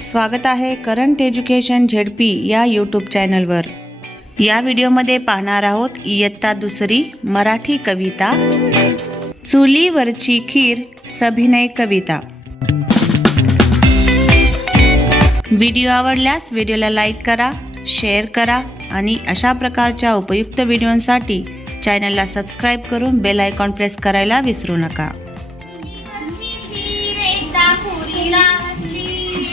स्वागत आहे current education ZP या यूट्यूब चॅनलवर. या व्हिडिओमध्ये पाहणार आहोत इयत्ता दुसरी मराठी कविता चुलीवरची खीर सभिनय कविता. व्हिडिओ आवडल्यास व्हिडिओला लाईक करा शेअर करा आणि अशा प्रकारच्या उपयुक्त व्हिडिओंसाठी चॅनलला सबस्क्राईब करून बेल आयकॉन प्रेस करायला विसरू नका.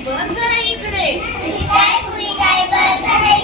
ताई पुरी काय बस जरा